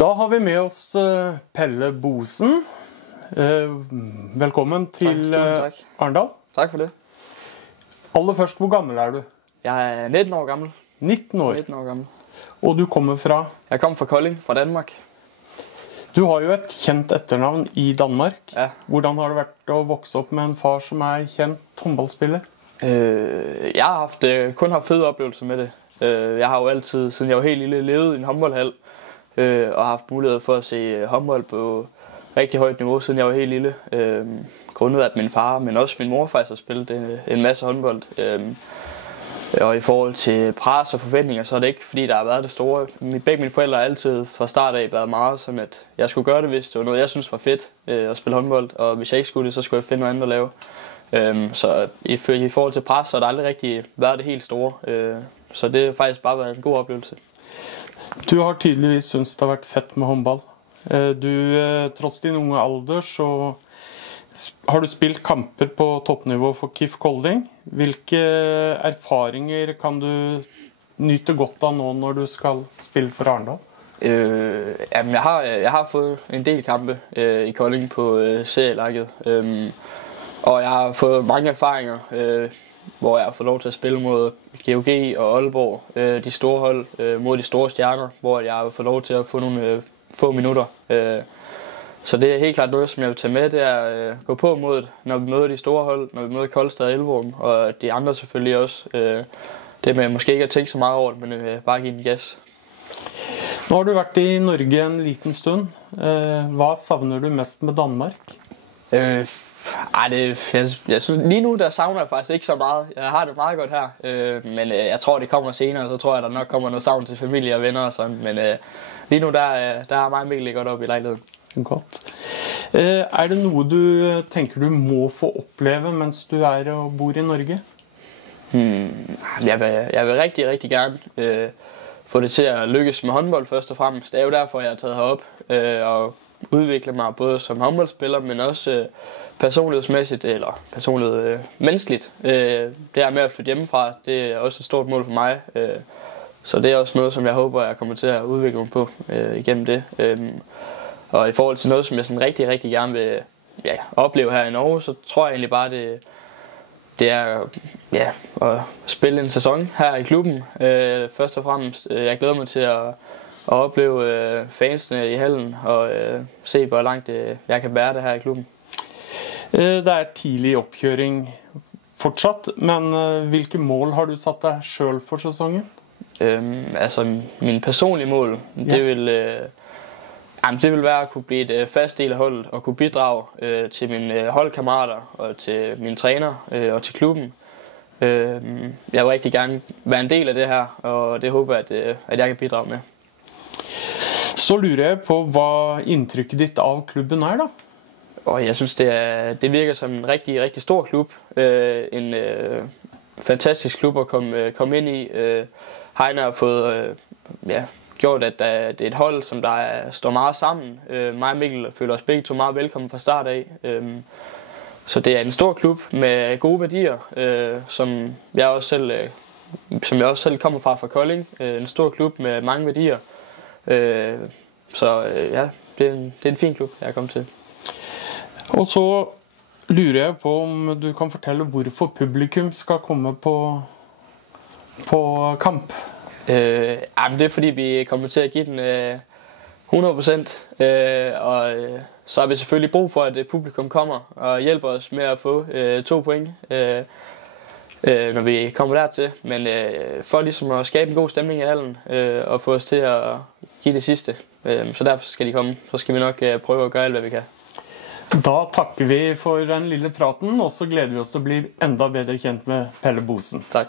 Da har vi med oss Pelle Boesen. Velkommen til Arendal. Tak for det. Aller først, hvor gammel er du? Jeg er 19 år gammel. 19 år? 19 år gammel. Og du kommer fra? Jeg kommer fra Kolding, fra Danmark. Du har jo et kjent etternavn i Danmark. Ja. Hvordan har det vært å vokse opp med en far som er kjent håndballspiller? Jeg har kun haft fede oplevelser med det. Jeg har jo altid, siden jeg var helt lille, levet i en håndboldhal. Og haft mulighed for at se håndbold på rigtig højt niveau, siden jeg var helt lille. Grundet at min far, men også min mor faktisk har spillet en masse håndbold. Og i forhold til pres og forventninger, så er det ikke fordi der har været det store. Begge mine forældre har altid fra start af været meget sådan, at jeg skulle gøre det, hvis det var noget jeg synes var fedt at spille håndbold. Og hvis jeg ikke skulle det, så skulle jeg finde noget andet at lave. Så i forhold til pres, så har der aldrig rigtig været det helt store. Så det har faktisk bare været en god oplevelse. Du har tydeligvis syntes det har vært fett med håndball. Trods din unge alder så har du spilt kamper på toppnivå for KIF Kolding. Hvilke erfaringer kan du nyte godt av nå når du skal spille for Arendal? Jeg har fået en del kampe i Kolding på serielaget. Og jeg har fået mange erfaringer, hvor jeg har fået lov til at spille mod GOG og Aalborg, de store hold, mod de store stjerner, hvor jeg har fået lov til at få nogle få minutter. Så det er helt klart noget, som jeg vil tage med, det er at gå på mod, når vi møder de store hold, når vi møder Koldstad og Elverum, og de andre selvfølgelig også. Det med måske ikke at tænke så meget over det, men bare give den gas. Nå har du vært i Norge en liten stund. Hvad savner du mest med Danmark? Jeg synes, lige nu der savner jeg faktisk ikke så meget. Jeg har det meget godt her, men jeg tror det kommer senere. Så tror jeg der nok kommer noget savn til familie og venner og sådan. Men lige nu der er mig virkelig godt op i lejligheden. Godt. Er det noget du tænker du må få opleve mens du er og bor i Norge? Jeg vil rigtig gerne få det til at lykkes med håndbold først og fremmest. Det er jo derfor jeg har taget herop og udvikle mig både som håndboldspiller, men også personlighedsmæssigt eller menneskeligt. Det her med at flytte hjemmefra, det er også et stort mål for mig. Så det er også noget, som jeg håber, jeg kommer til at udvikle mig på igennem det. Og i forhold til noget, som jeg sådan rigtig gerne vil opleve her i Norge, så tror jeg egentlig bare, det er at spille en sæson her i klubben. Først og fremmest, jeg glæder mig til at opleve fansene i hallen og se, hvor langt jeg kan bære det her i klubben. Det er tidlig opkøring fortsat, men hvilke mål har du sat dig selv for sæsonen? Min personlige mål, det vil være at kunne blive et fast del af holdet og kunne bidrage til mine holdkammerater og til mine træner og til klubben. Jeg vil rigtig gerne være en del af det her, og det håber jeg, at jeg kan bidrage med. Så lurer jeg på, hvad indtrykket dit av klubben er da? Og jeg synes, det virker som en rigtig stor klub. En fantastisk klub at komme ind i. Heine har fået gjort, at det er et hold, som står meget sammen. Mig og Mikkel føler os begge to meget velkommen fra start af. Så det er en stor klub med gode værdier, som jeg også selv kommer fra Kolding. En stor klub med mange værdier. Så det er en fin klub, jeg er kommet til. Og så lurer jeg på, om du kan fortælle, hvorfor publikum skal komme på kamp? Det er fordi, vi kommer til at give den 100%. Og så har vi selvfølgelig brug for, at publikum kommer og hjælper os med at få 2 point, når vi kommer dertil. Men for ligesom at skabe en god stemning i hallen og få os til at give det sidste. Så derfor skal de komme. Så skal vi nok prøve at gøre alt, hvad vi kan. Da takker vi for den lille praten, og så glæder vi oss til at blive enda bedre kendt med Pelle Boesen. Tak.